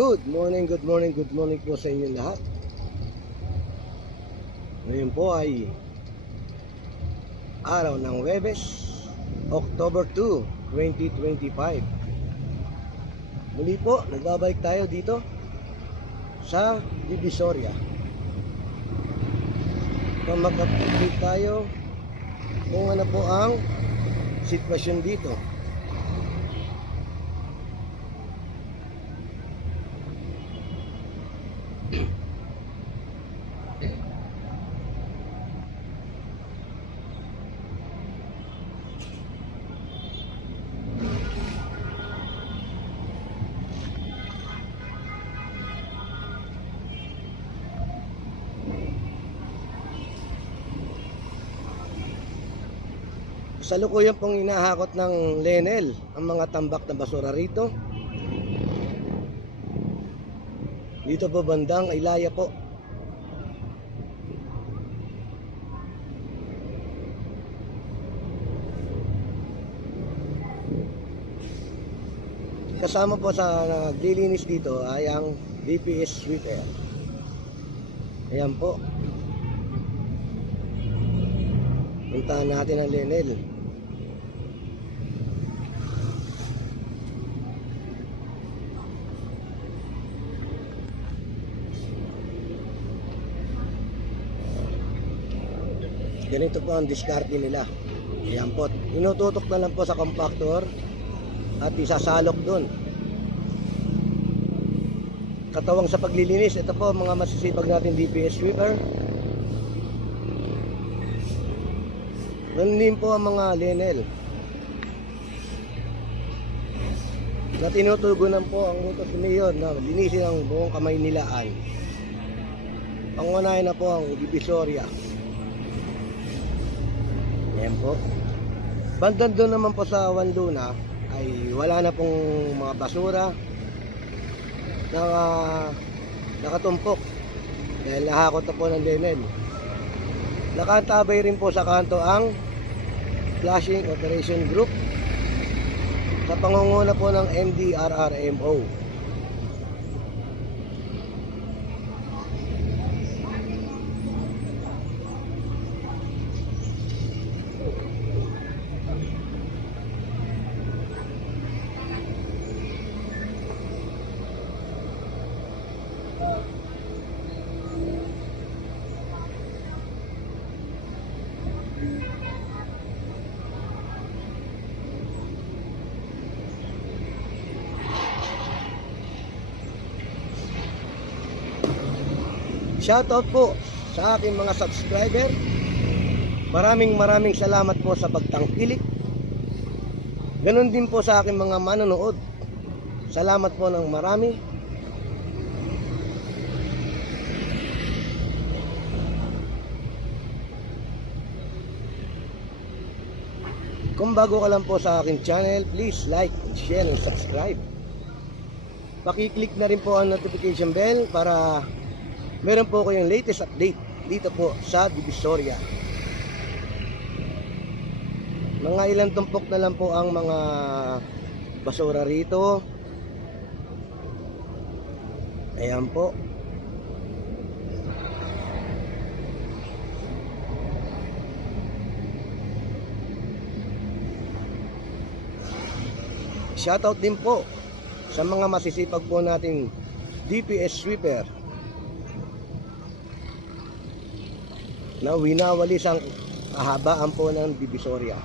Good morning po sa inyo lahat. Ngayon po ay araw ng Huwebes, October 2, 2025. Muli po, nagbabalik tayo dito sa Divisoria. Mag-update tayo kung ano po ang sitwasyon dito. Salukuyan pong inahakot ng Lenel ang mga tambak na basura rito. Dito po bandang Ilaya po. Kasama po sa naglilinis dito ay ang DPS sweeper. Ayan po. Puntahan natin ang Lenel. Ganito po ang diskarte nila. Ayan po. Inututok na lang po sa compactor at isasalok dun. Katawang sa paglilinis. Ito po mga masisipag natin DPS sweeper. Ganun din po ang mga Lenel. Na tinutugunan po ang utos niyon na linisin ang buong kamay nilaan. Pangunahin na po ang Divisoria. Ayan po. Bandang doon naman po sa Wanluna ay wala na pong mga basura na nakatumpok dahil nahakot na po ng Lenel. Nakatabay rin po sa kanto ang Flushing Operation Group sa pangunguna po ng NDRRMO. Shoutout po sa aking mga subscriber. Maraming salamat po sa pagtangkilik. Ganon din po sa aking mga manonood. Salamat po ng marami. Kung bago ka lang po sa aking channel, please like, share, and subscribe. Pakiclick na rin po ang notification bell para meron po kayong latest update dito po sa Divisoria. Mga ilang tumpok na lang po ang mga basura rito. Ayan po. Shoutout din po sa mga masisipag po nating DPS sweeper na winawalis ang kahabaan po ng Divisoria.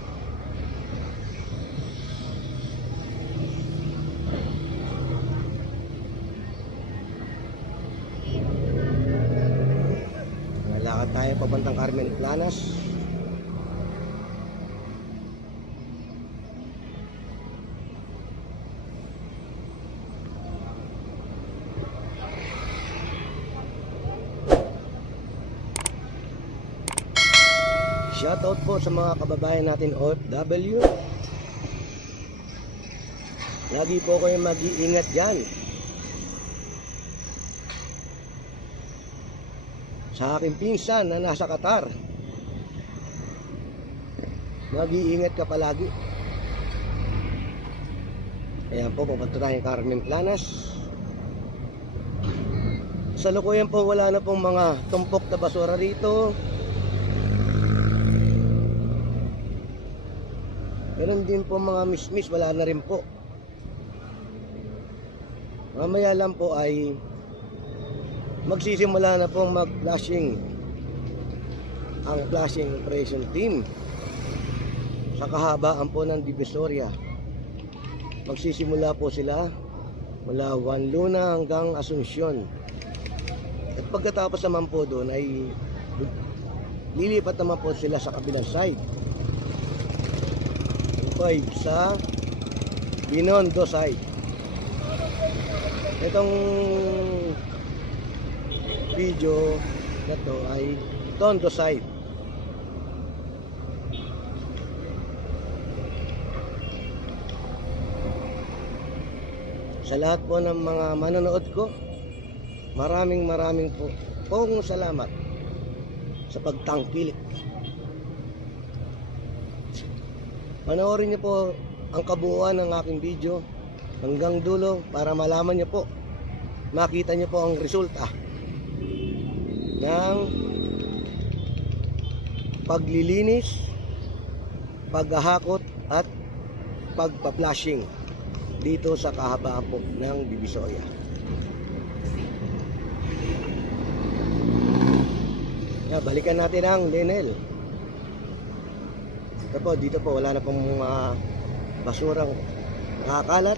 Lalakad tayo papuntang Carmen Planas. Shoutout po sa mga kababayan natin OFW. Lagi po kayong mag-iingat dyan. Sa aking pinsan na nasa Qatar, mag-iingat ka palagi. Ayan po, papunta tayo Carmen Planas. Kasalukuyan po wala na pong mga tumpok na basura rito. Meron din po mga mismis, wala na rin po. Mamaya lang po ay magsisimula na pong mag-flashing ang flashing operation team sa kahabaan po ng Divisoria. Magsisimula po sila mula Juan Luna hanggang Asuncion. At pagkatapos naman po doon ay lilipat naman po sila sa kabilang side. Ito ay sa Binondo side. Itong video na to ay Tondo side. Sa lahat po ng mga manonood ko, maraming pong salamat sa pagtangkilik. Panoorin niyo po ang kabuuan ng aking video hanggang dulo para malaman niyo po, makita niyo po ang resulta ng paglilinis, paghahakot at pagpa-flashing dito sa kahabaan po ng Divisoria. Balikan natin ang Lenel. Dito po wala na pong mga basurang nakakalat.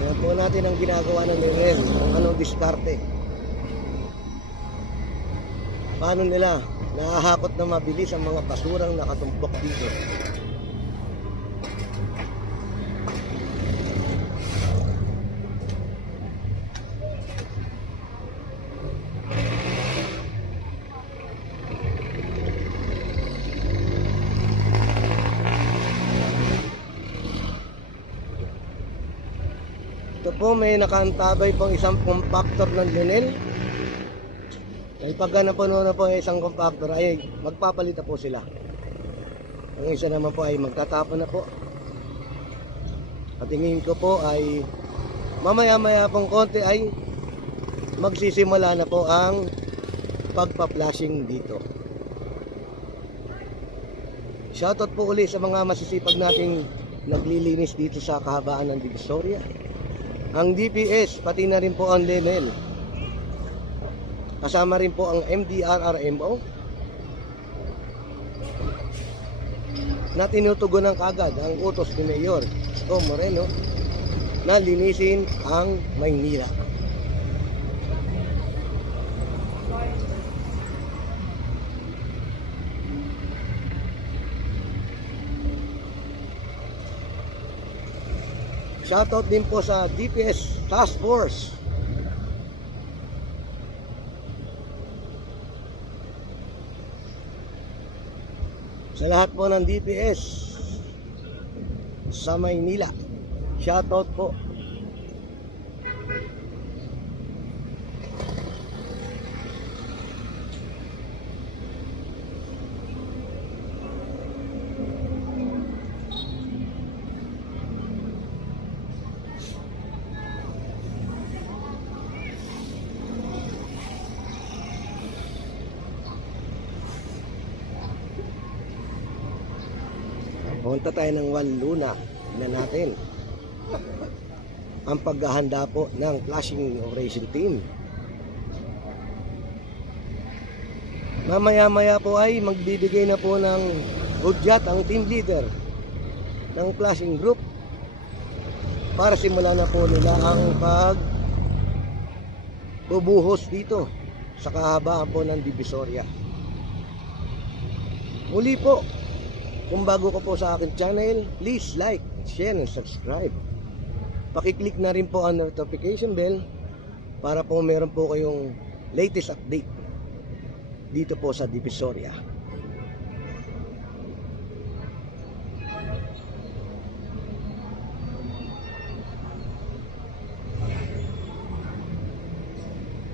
Ayan po natin ang ginagawa ng Lenel, kung anong diskarte. Paano nila nakahakot na mabilis ang mga basurang nakatumpok dito. Ito po, may nakaantabay pong isang compactor ng Lenel. Ay pagka napuno na po isang compactor ay magpapalit na po sila. Ang isa naman po ay magtatapon na po. At tingin ko po ay mamaya pong konti ay magsisimula na po ang pagpa-flashing dito. Shoutout po uli sa mga masisipag nating naglilinis dito sa kahabaan ng Divisoria. Ang DPS, pati na rin po ang Lenel. Kasama rin po ang MDRRMO na tinutugunan kagad ang utos ni Mayor Isko Moreno na linisin ang Maynila. Shoutout din po sa DPS Task Force. Sa lahat po ng DPS sa Maynila, shoutout po. Punta tayo ng Juan Luna na natin ang paghahanda po ng flashing operation team. Mamaya po ay magbibigay na po ng hudyat ang team leader ng flashing group para simulan na po nila ang pagbubuhos dito sa kahabaan po ng Divisoria. Muli po, kung bago ka po sa akin channel, please like, share, and subscribe. Pakiclick na rin po ang notification bell para po meron po kayong latest update dito po sa Divisoria.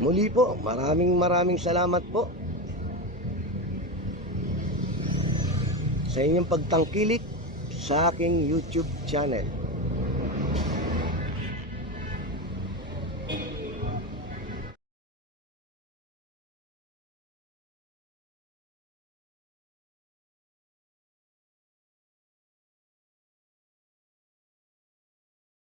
Muli po, maraming salamat po sa inyong pagtangkilik sa aking YouTube channel.